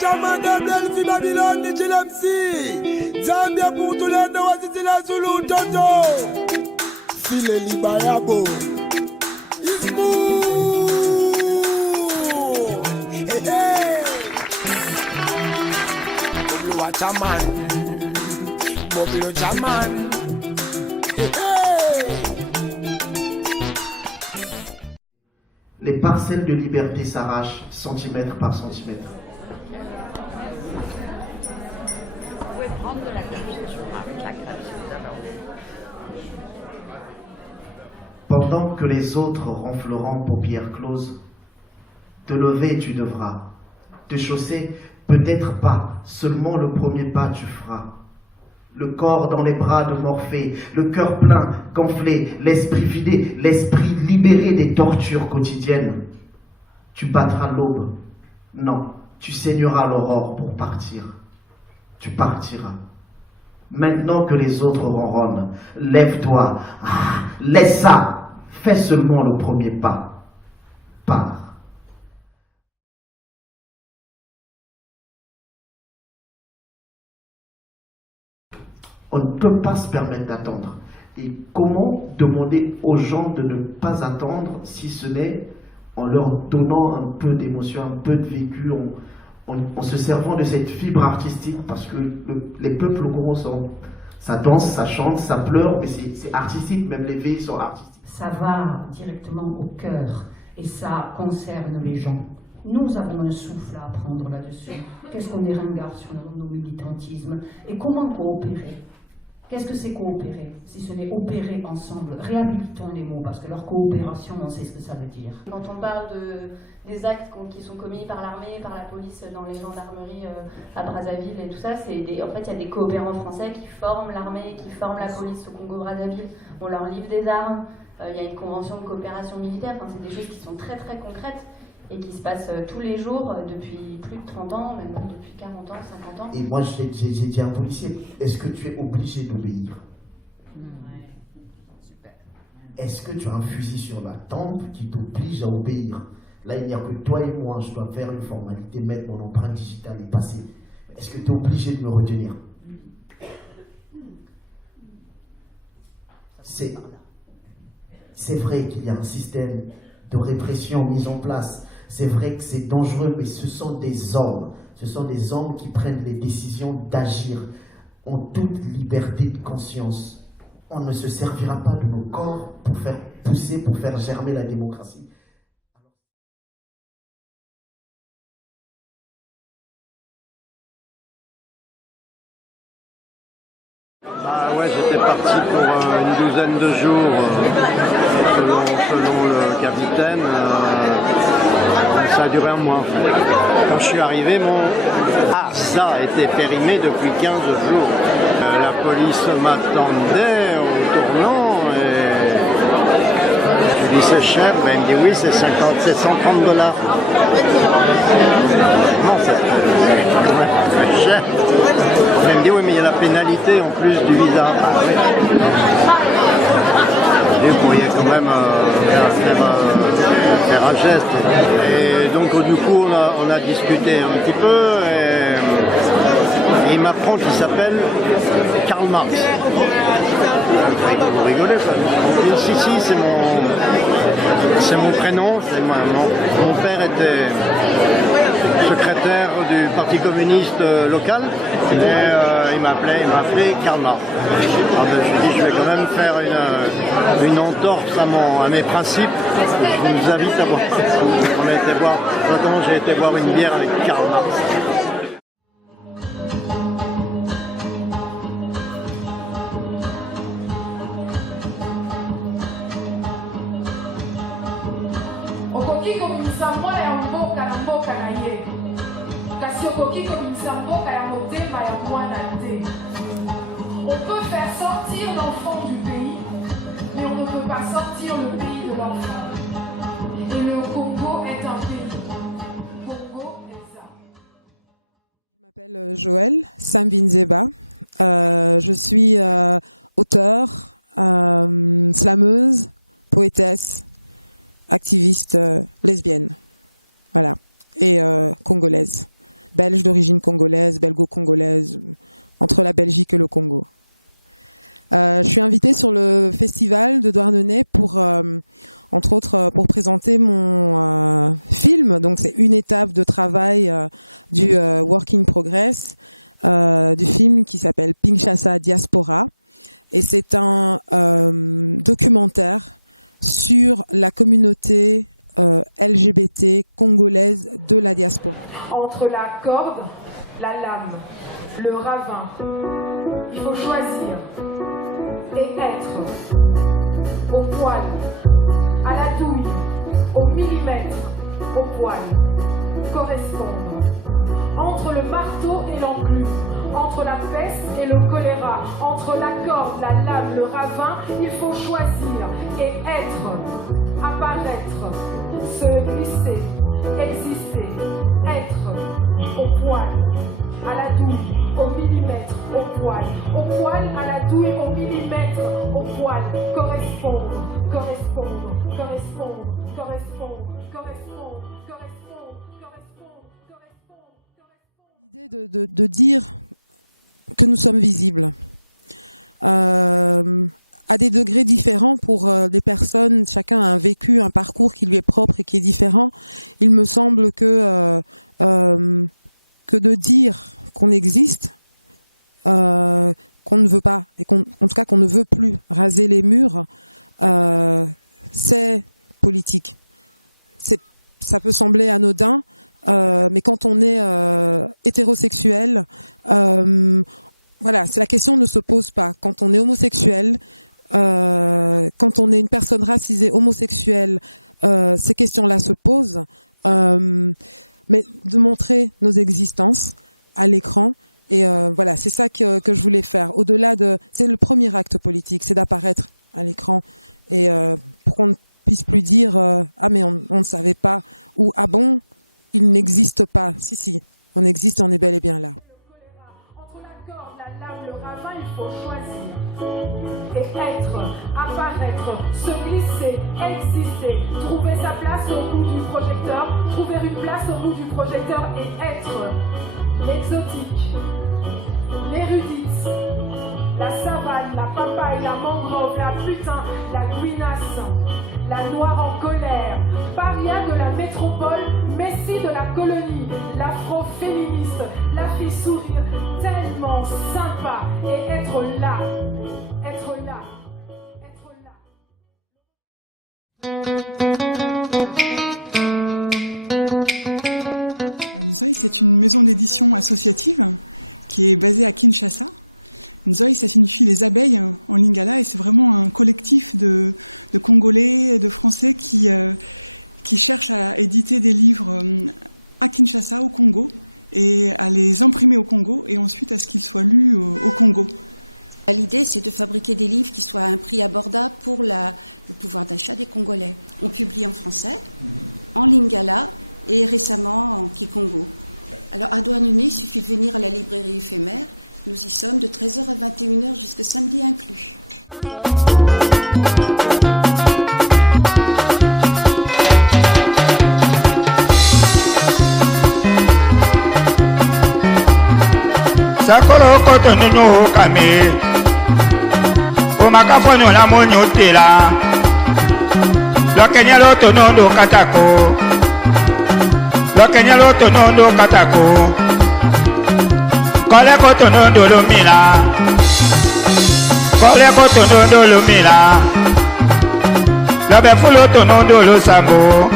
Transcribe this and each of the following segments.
Chaman Gabriel fi Babylone ni Chill MC. Zambia pour tous les deux, c'est la Zulu Toto. File Libayabo. It's smooth. Hey hey. Mobile wa Chaman. Mobile Chaman. Hey hey. Les parcelles de liberté s'arrachent centimètre par centimètre. Vous pouvez prendre de la confiture avec la crème si vous avez envie. Pendant que les autres ronfleront paupières closes, te lever tu devras, te chausser peut-être pas, seulement le premier pas tu feras. Le corps dans les bras de Morphée, le cœur plein, gonflé, l'esprit vidé, l'esprit libéré des tortures quotidiennes. Tu battras l'aube, non, tu saigneras l'aurore pour partir. Tu partiras. Maintenant que les autres ronronnent, lève-toi, laisse ça, fais seulement le premier pas. Pars. On ne peut pas se permettre d'attendre. Et comment demander aux gens de ne pas attendre si ce n'est en leur donnant un peu d'émotion, un peu de vécu, en se servant de cette fibre artistique, parce que les peuples commencent, ça danse, ça chante, ça pleure, mais c'est artistique, même les veillées sont artistiques. Ça va directement au cœur et ça concerne les gens. Nous avons un souffle à apprendre là-dessus. Qu'est-ce qu'on est ringard sur nos militantismes et comment coopérer? Qu'est-ce que c'est coopérer? Si ce n'est opérer ensemble, réhabilitons les mots, parce que leur coopération, on sait ce que ça veut dire. Quand on parle des actes qui sont commis par l'armée, par la police, dans les gendarmeries à Brazzaville et tout ça, en fait, il y a des coopérants français qui forment l'armée, qui forment la police au Congo-Brazzaville. On leur livre des armes, il y a une convention de coopération militaire, enfin, c'est des choses qui sont très très concrètes et qui se passent tous les jours depuis plus de 30 ans, maintenant depuis 40 ans, 50 ans. Et moi, j'ai dit à un policier, est-ce que tu es obligé d'obéir? Est-ce que tu as un fusil sur la tempe qui t'oblige à obéir? Là, il n'y a que toi et moi, je dois faire une formalité, mettre mon empreinte digitale et passer. Est-ce que tu es obligé de me retenir? C'est vrai qu'il y a un système de répression mis en place. C'est vrai que c'est dangereux, mais ce sont des hommes. Ce sont des hommes qui prennent les décisions d'agir en toute liberté de conscience. On ne se servira pas de nos corps pour faire pousser, pour faire germer la démocratie. Ah ouais, j'étais parti pour une douzaine de jours, selon le capitaine. Ça a duré un mois. Quand je suis arrivé, ça a été périmé depuis 15 jours. La police m'attendait au tournant et je dis c'est cher, ben, il me dit oui c'est 130 dollars. Non, c'est très cher. Il me dit oui mais il y a la pénalité en plus du visa. Vous pourriez quand même faire un geste. Et donc du coup on a discuté un petit peu et il m'apprend qu'il s'appelle Karl Marx. Vous rigolez ça? Si, c'est mon prénom. Mon père était secrétaire du Parti communiste local et il m'appelait Karl Marx. Alors, je me suis dit je vais quand même faire une entorse à mes principes. Je vous invite à voir. J'ai été boire une bière avec Karl Marx. On peut faire sortir l'enfant du pays, mais on ne peut pas sortir le pays de l'enfant. Et le Congo est un pays. Congo est ça. Je m'appelle Joël Sambinzeba. Je suis auteure, slameuse, poétesse, activiste lesbienne. Voilà. Et congolaise. belge d'origine congolaise, belgo-congolaise, entre la Belgique et le Congo. Je suis invitée sur le festival de Douarnenez pour, entre autres, pour présenter mon film. Donc c'est une étape de travail du Work in Progress, du film qui s'appelle Kinshasa Diaspora. Et c'est un documentaire sur la communauté LGBT congolaise de la diaspora. Entre la corde, la lame, le ravin, il faut choisir et être au poil, à la douille, au millimètre, au poil, correspondre. Entre le marteau et l'enclume, entre la peste et le choléra, entre la corde, la lame, le ravin, il faut choisir et être, apparaître, se glisser, exister, être, au poil, à la douille, au millimètre, au poil, à la douille, au millimètre, au poil, correspondre, correspondre, correspondre, correspondre, correspondre, correspondre, correspondre, correspondre. L'idée de dire que nous sommes visibles à des degrés différents pour des personnes, chacun a un vécu, un parcours qui lui est propre et qui est différent. Il me semble que de dire qu'on existe, qu'on ne veut pas, et en tout cas qu'on ne veut plus raser les murs, c'est politique. Ça peut sembler anodin, mais quand on est hétérosexuel, voilà, la question ne se pose pas. Quand on est homosexuel, quand on est une personne racisée homosexuelle, ces questions-là se posent. Mais de montrer nos existences à l'écran, et voilà, c'est ça que je voulais faire. Au-delà c'est le premier acte politique, c'est d'apparaître à l'écran, et pour qu'on ne puisse plus dire ah mais on ne savait pas, ou ah bon, il n'existe pas. Si, on existe, on est bel et bien là. Entre la corde, la lame, le ravin, il faut choisir et être, apparaître, se glisser, exister, trouver sa place au bout du projecteur, trouver une place au bout du projecteur et être l'exotique, l'érudite, la savane, la papaye, la mangrove, la putain, la guinasse, la noire en colère, paria de la métropole, messie de la colonie, l'afro-féministe, la fille sourire tellement sympa et être là, être là, être là. Nzoï, c'est une maison d'édition associative qui est basée à Kinshasa. Nzoï, ça signifie les abeilles en lingala, et c'est vraiment un collectif de Congolais et de Français qui cherchent à éditer des livres à Kinshasa, au Congo, et à les imprimer au Congo, et ensuite à ce qu'ils soient lus au Congo. L'idée, c'est de fabriquer des livres qui soient à un prix abordable pour le pouvoir d'achat des Congolais. On publie en français, en lingala, et récemment en kikongo. Alors à Douarnenez, il suffit de venir à la librairie éphémère. Nous y sommes de 13h à 21h jusqu'à samedi inclus. Sakolo koto nunu kame Omakafonyo la monyo tela Lokenya loto nondo katako Lokenya loto nondo katako Kole koto nondo lumila Kole koto nondo lumila Lobe fulo to nondo lo sambo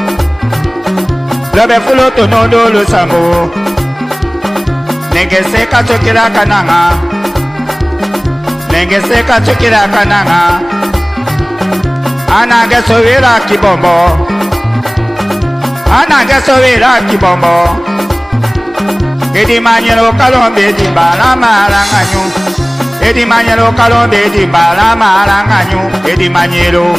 Lobe fulo to nondo lo sambo Nengese kachokira kananga Nengese kachokira kananga Anange sowira kibombo Anange sowira kibombo Edi manyelo kalombe di bala maranganyu Edi manyelo kalombe di bala maranganyu Edi manyelo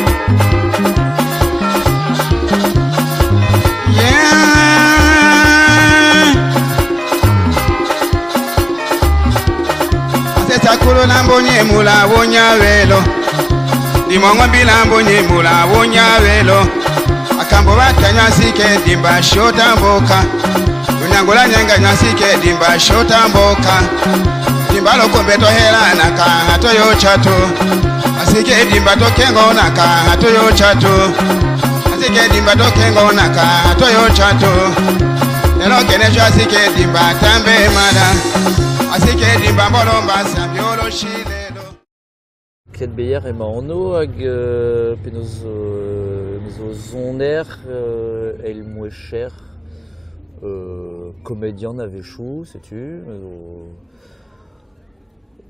Takulu lambonye mula wonya velo Dimongo bilambonye mula wonya velo Akambo batanya sike dimba shota mboka Nangula nyanga nyasike dimba shota mboka. Dimba lokombe to hela naka hato yo chato. Asike dimba to kengo naka hato yo chato. Asike dimba to kengo naka hato yo chato. Elo kenejo asike dimba tambe mada. Asike dimba bolomba sambiolo shilelo. Ket beyer ema anno hag penaos zoner el mouecher comédien avechou, sais-tu,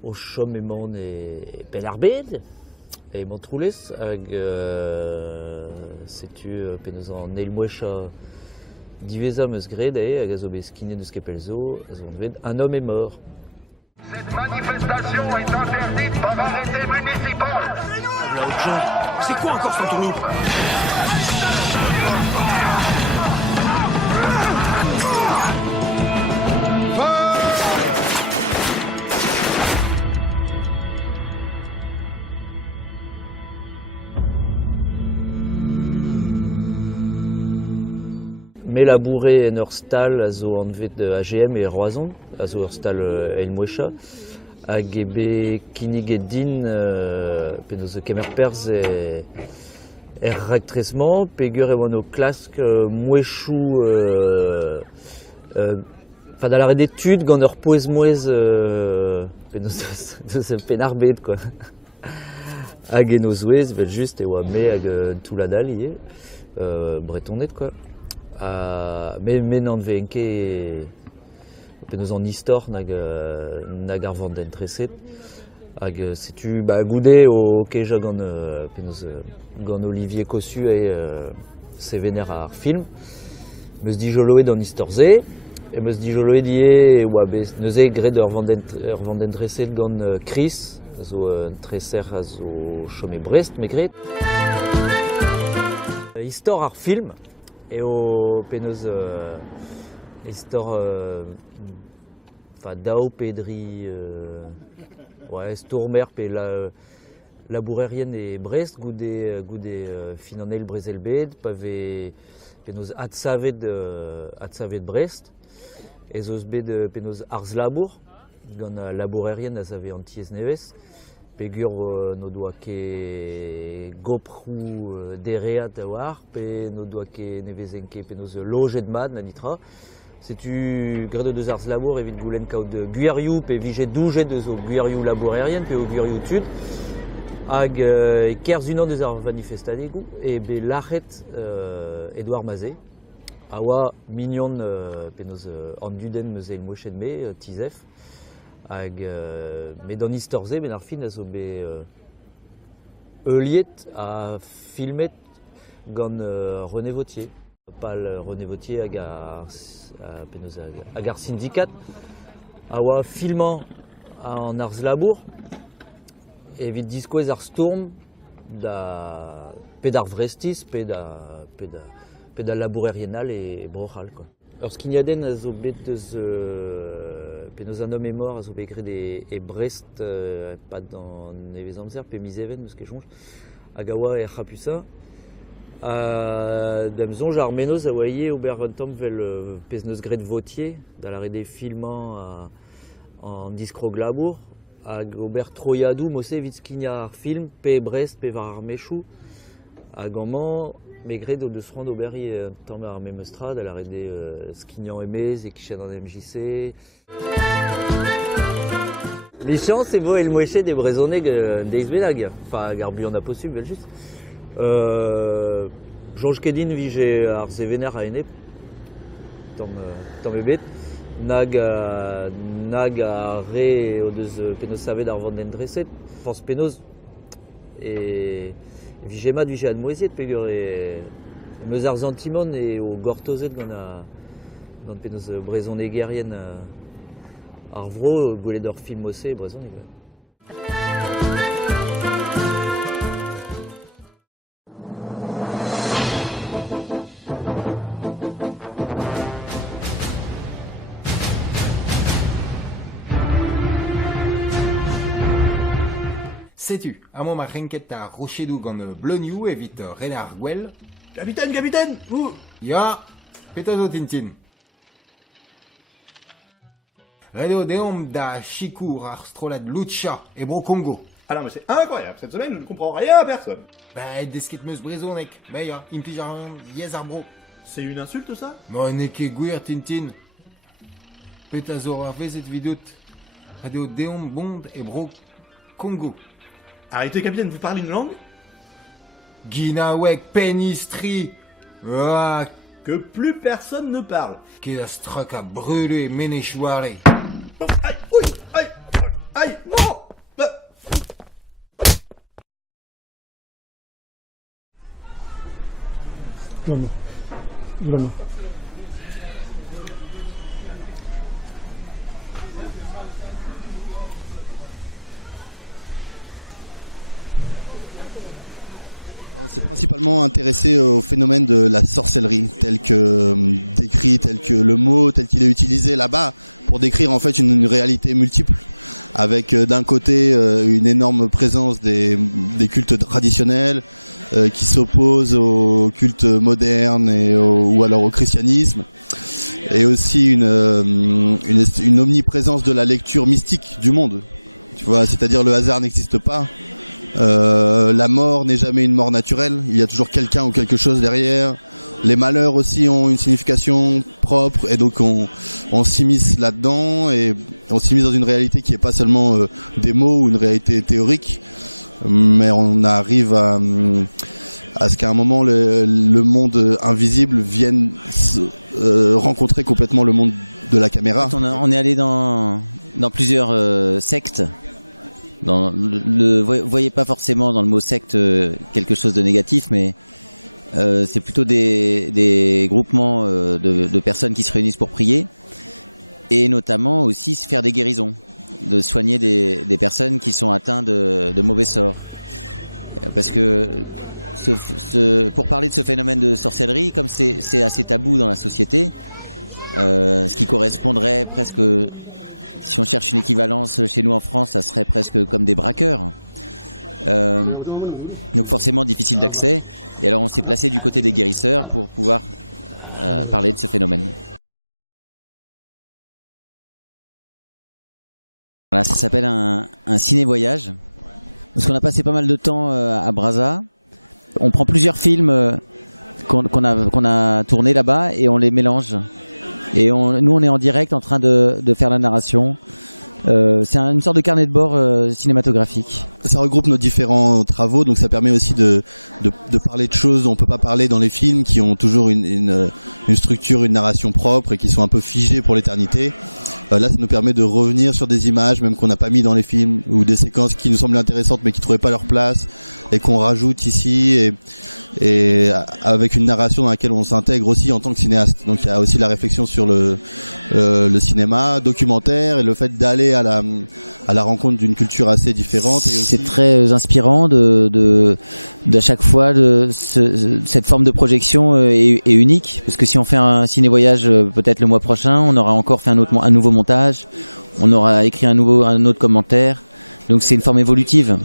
au chom emaon e pelarbed, e emaon troulez hag sais-tu penaos an el mouecha diveza meus gred hag a zo bet skinet eus kepelzo, a zo an ved un homme est mort. Cette manifestation est interdite par arrêté municipal. C'est quoi encore ce tournoi? Me labouré en ur stal a zo an vet AGM e Roazhon, a zo ur stal el mouecha, hag ebe kinniget din penaos kemer perz rectresement, pegur e oan o klask mouechou da la d'études gant ur poez mouez penaos deus penarbet, quoi. Hag en o zouez, vel just e oa me hag touladal ie, bretonet, quoi. Mais n'en venke penaos an istor nag ar vanden treset hag setu goude o keja gant penaos gant Olivier Cossu e sevener ar film meus dijoloet an istor ze e meus dijoloet ie oa neuze gred ur vanden treset gant Chris a zo treser a zo chome Brest me gred istor ar film et au penaos istor dao pedri stourmer pe labourerien e Brest goude fin an el brezelbed pave penaos ad savet Brest e zo bet penaos arz labour gant labourerien a zave an tiez nevez pegur no doa ket goprou dereat a war, pe no doa ket nevezenke penaos lojet mad na nitra. Setu gred deus arz labour evit goulenn kaout gwirioù pe vijet doujet deus o gwirioù labourerien pe o gwirioù tud. Hag kerz unan deus ar manifestadegou e be lachet Edouard Mazet. A oa mignon penaos an duden meus el mouechet me, tizef. Hag, met d'an istorze, ben ar fin a zo bet euliet a filmet gant René Vautier. Pal René Vautier hag ar syndikat. A oa filman an arz labour evit diskouez ar stourm pe d'ar vrestiz, pe da labourerienal e brochal, quoi. Ur skignadenn a zo bet deus penaos an homme est mort a zo bet gred e Brest pat d'an nevez amzer pe miz even eus ket jonj hag a oa er c'hapusa d'am zonj ar menoz a oa ie ober un tamm vel pez neus gred Vautier da la rede filman an diskrog labour hag ober troiadou mose evit skigna ar film pe Brest pe var ar mechou hag amañ me gred o deus rand oberi tamm ar memestrad a la rede skignan emez e kichen an MJC. Lichan se vo el mouechet de brezoneg deiz benag, fa gar buan a posub vel just. Jonj kedin vije ar zevener a enep, tamm ebet, nag a re o deus penaos savet ar vanden dreset, fans penaos e vije mat vije ad moeziet pegur e meus ar zantimon e o gortozet gant penaos brezonegerien ar vro gwelet ur film ose brezoneg. Sais-tu, à moi ma rinket à rochedou gant blognou evit renar gwell. Capitaine, capitaine, où? Ya, petazo Tintin. Radio Deom da Chicour, Arstrola de Lucha et Bro Congo. Ah non, mais c'est incroyable. Cette semaine, je ne comprends rien à personne. Bah, desket meus brezonek. Bah, ya, implijaran, yes arbro. C'est une insulte, ça? Moi, neke guir Tintin. Petazor arvezet vidot. Radio Deom Bond et Bro Congo. Arrêtez, capitaine, vous parlez une langue? Ginawek Penistri. Ah, que plus personne ne parle. Qui a struck à brûler Ménéchouare. Aïe, oui, aïe, aïe, non! Vraiment. Vraiment. On s'est principalement intéressé au phénomène de la sorcellerie, tel que décrit, tel que le mot, tel qu'il est utilisé là-bas, pour décrire en fait une réalité multiple, avec d'un côté une énorme présence des cultes traditionnels qui s'opposent aux cultes modernes ou alors au christianisme, et aussi une omniprésence de la lecture mystique du monde. Tu vois, c'est-à-dire le hasard n'existe pas. La mort n'est jamais une mort naturelle, il y a toujours quelqu'un ou quelque chose derrière. Les malheurs aussi ont une signification propre, et donc on s'immisce là-dedans, et on s'immisce dans une réalité qui n'est pas seulement des mots ou une réalité théorique, mais on arrive à ce qu'à un moment le monde invisible vienne rencontrer complètement le monde de la caméra. En fait, on est allé dans plusieurs sectes. Voyez pas forcément dans le mot secte quelque chose de négatif, mais c'est plutôt des groupements de personnes qui se réunissent pour prier, et notamment aussi se faire des guérisons, de soigner des personnes qui sont atteintes de mauvais sorts. Parce que pour parler de ce phénomène de sorcellerie, comme c'est assez tabou dans la société, ce qui correspondrait presque... Si on cherche une équivalence chez nous en France, ça serait presque comme des braqueurs. Donc forcément difficile d'accès. Et alors on s'est placé du côté des guérisseurs pour pouvoir parler de ce phénomène. Voilà, ça s'appelle un ciné-voyage. Parce qu'on a passé pas mal de temps à Brazza. On prend plusieurs films qu'on a tournés là-bas et on les mélange. Et nous on est en direct en train de faire la narration. C'est une sorte de carnet de bord cinématographique. Ça regroupe nos différents travaux, donc ça permet aussi de parler de choses dont on ne peut pas parler dans les films, qui ont toujours une structure, une narration propre et qui sont un peu figées pour l'éternité. Là, ça nous permet de revenir sur des images même qu'on n'a pas mis dans les films, ou des séquences qui nous semblaient intéressantes mais qui ne trouvaient pas leur place et qu'on rajoute ici, et avec une narration dans laquelle on s'intègre aussi en tant que cinéaste. Donc il y a aussi la réflexion sur le cinéma documentaire et le fait d'aller à la rencontre d'une culture assez différente. C'est très inspirant d'à chaque fois cette forme de projection est unique, parce que si on fait un ciné-voyage peut-être le mois prochain, on aura encore fait un nouveau montage, on aura écrit un autre commentaire, donc c'est une forme évolutive.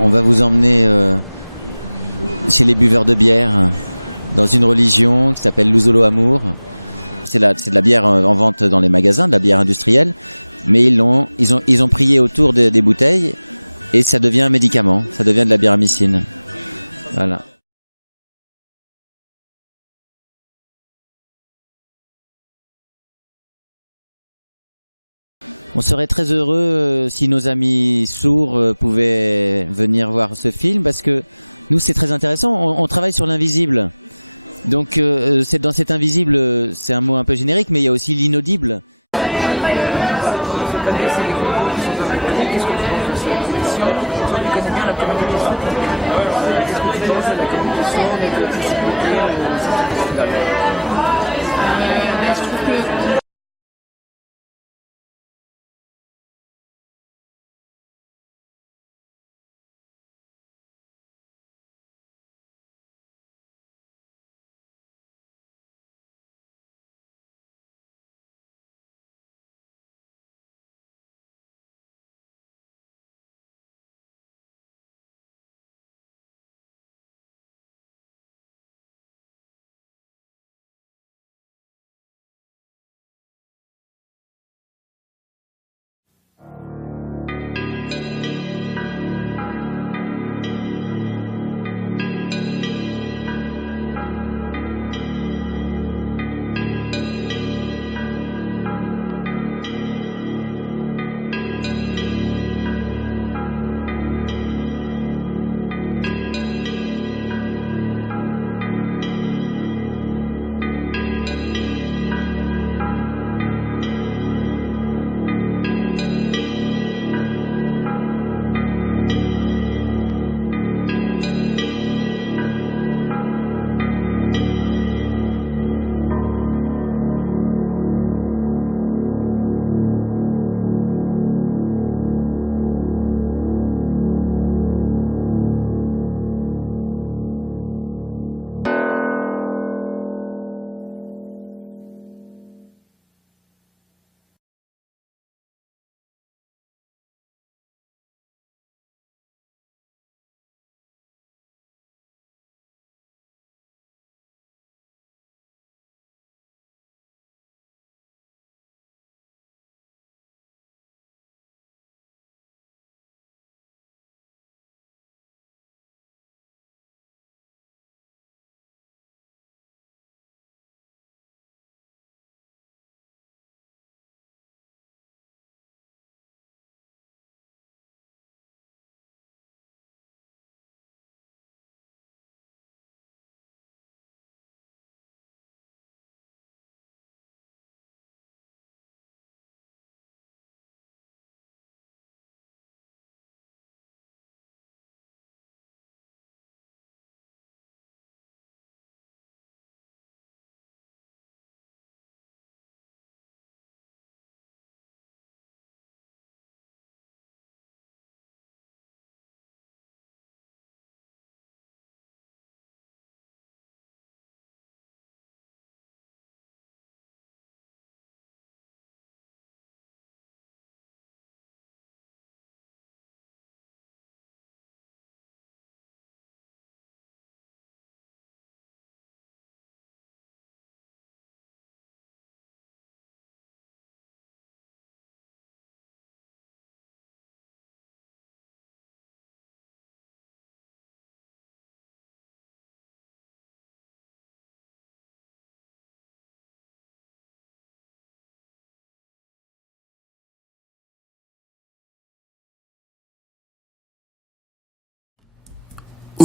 On va vous emmener chez les buveurs de bière, dans une religion qui s'appelle l'Uzolo Amour. C'est de la bière en vente dans les magasins, de la bière industrielle, mais ils ont prié autour des bouteilles, et ça devient un médicament, ça devient de la bière amycine. Voilà. On serait très heureux si nos amis sourds pouvaient venir voir ce film, parce que nous c'est très intéressant, on travaille sur l'invisible. Donc dans cet invisible, c'est un mot un peu générique, mais il y a aussi l'inaudible.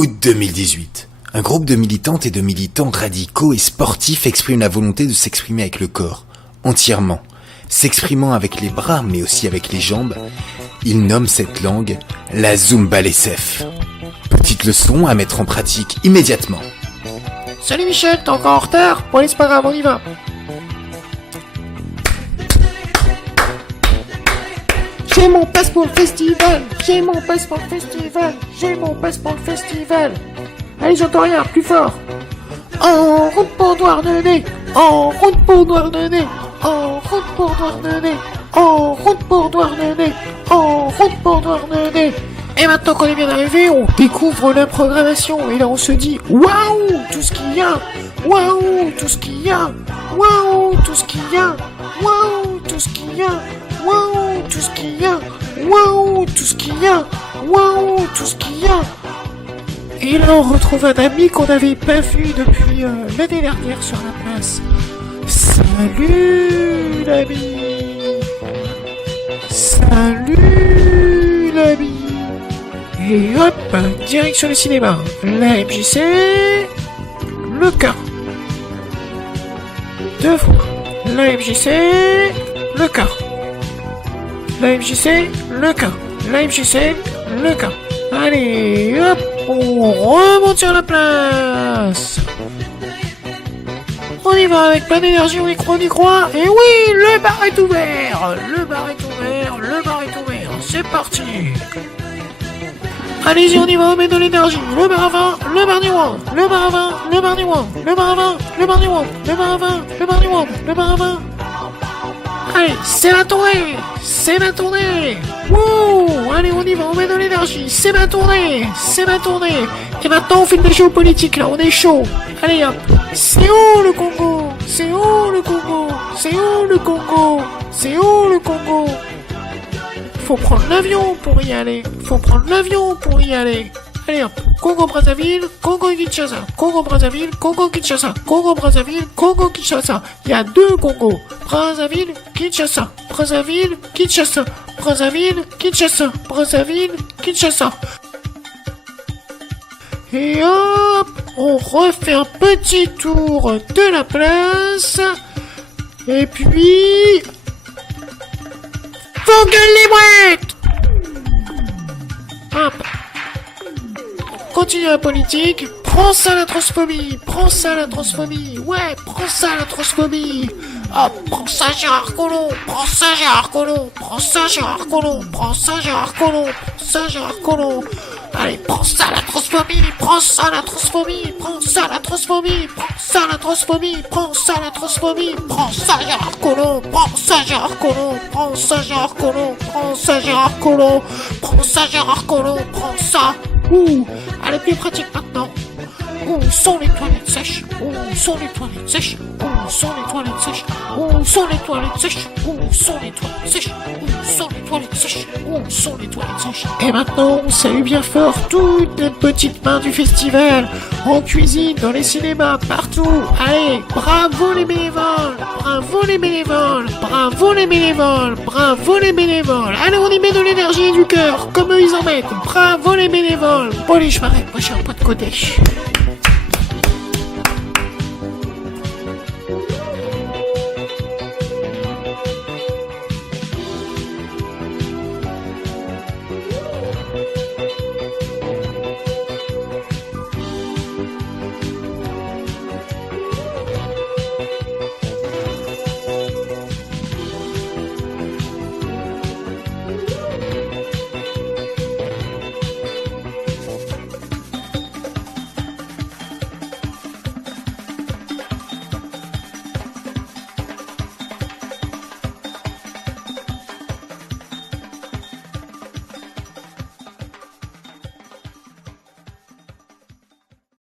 Août 2018. Un groupe de militantes et de militants radicaux et sportifs exprime la volonté de s'exprimer avec le corps, entièrement. S'exprimant avec les bras, mais aussi avec les jambes, ils nomment cette langue la Zumba LSF. Petite leçon à mettre en pratique immédiatement. Salut Michel, t'es encore en retard? Bon allez, c'est pas grave, on y va. J'ai mon passeport festival, j'ai mon passeport festival, j'ai mon passeport festival. Allez, j'entends rien, plus fort. En route pour Douarnenez, en route pour Douarnenez, en route pour Douarnenez, en route pour Douarnenez, en route pour Douarnenez. Et maintenant qu'on est bien arrivé, on découvre la programmation et là on se dit waouh, tout ce qu'il y a, waouh, tout ce qu'il y a, waouh, tout ce qu'il y a, waouh, tout ce qu'il y a, waouh, tout ce qu'il y a, waouh, tout ce qu'il y a, waouh, tout ce qu'il y a. Et là on retrouve un ami qu'on n'avait pas vu depuis l'année dernière sur la place. Salut l'ami, salut l'ami. Et hop, direction le cinéma. La MJC, le cas. 2 fois. La MJC, le cas. La MJC, le cas. La MJC, le cas. Allez, hop, on remonte sur la place. On y va avec plein d'énergie, on y croit. Et oui, le bar est ouvert. Le bar est ouvert, le bar est ouvert. C'est parti. Allez-y, on y va, on met de l'énergie. Le bar à vin, le bar du wang. Le bar à vin, le bar du wang. Le bar à vin, le bar du wang. Le bar à vin, le bar du wang. Le bar à vin. Allez, c'est la tournée. C'est la tournée. Wouh, allez, on y va, on met de l'énergie. C'est la tournée. C'est la tournée. Et maintenant, on fait de la géopolitique, là, on est chaud. Allez, hop. C'est où le Congo? C'est où le Congo? C'est où le Congo? C'est où le Congo? Faut prendre l'avion pour y aller. Faut prendre l'avion pour y aller. Allez hop. Congo-Brazzaville, Congo-Kinshasa. Congo-Brazzaville, Congo-Kinshasa. Congo-Brazzaville, Congo-Kinshasa. Il y a 2 Congos. Brazzaville, Kinshasa. Brazzaville, Kinshasa. Brazzaville, Kinshasa. Brazzaville, Kinshasa. Et hop, on refait un petit tour de la place. Et puis... Faut gueule les mouettes! Hop. On continue la politique. Prends ça la transphobie. Prends ça la transphobie. Ouais, prends ça la transphobie. Hop, prends ça Gérard Collomb. Prends ça Gérard Collomb. Prends ça Gérard Collomb. Prends ça Gérard Collomb. Prends ça Gérard Collomb. Allez, prends ça la transphobie. Prends ça la transphobie. Prends ça la transphobie. Prends ça la transphobie. Prends ça la transphobie. Prends ça Gérard Collomb. Prends ça Gérard Collomb. Prends ça Gérard Collomb. Prends ça Gérard Collomb. Prends ça Gérard Collomb. Prends ça. Ouh, allez, plus pratique maintenant. Où sont les toilettes sèches? Où sont les toilettes sèches? Où sont les toilettes sèches? Où sont les toilettes sèches? Où sont les toilettes sèches? Où sont les toilettes sèches? Où sont les toilettes sèches? Et maintenant, on salue bien fort toutes les petites mains du festival, en cuisine, dans les cinémas, partout. Allez, bravo les bénévoles! Bravo les bénévoles! Bravo les bénévoles! Bravo les bénévoles! Allez, on y met de l'énergie et du cœur, comme eux ils en mettent. Bravo les bénévoles! Bon allez, je m'arrête, moi j'ai un point de côté.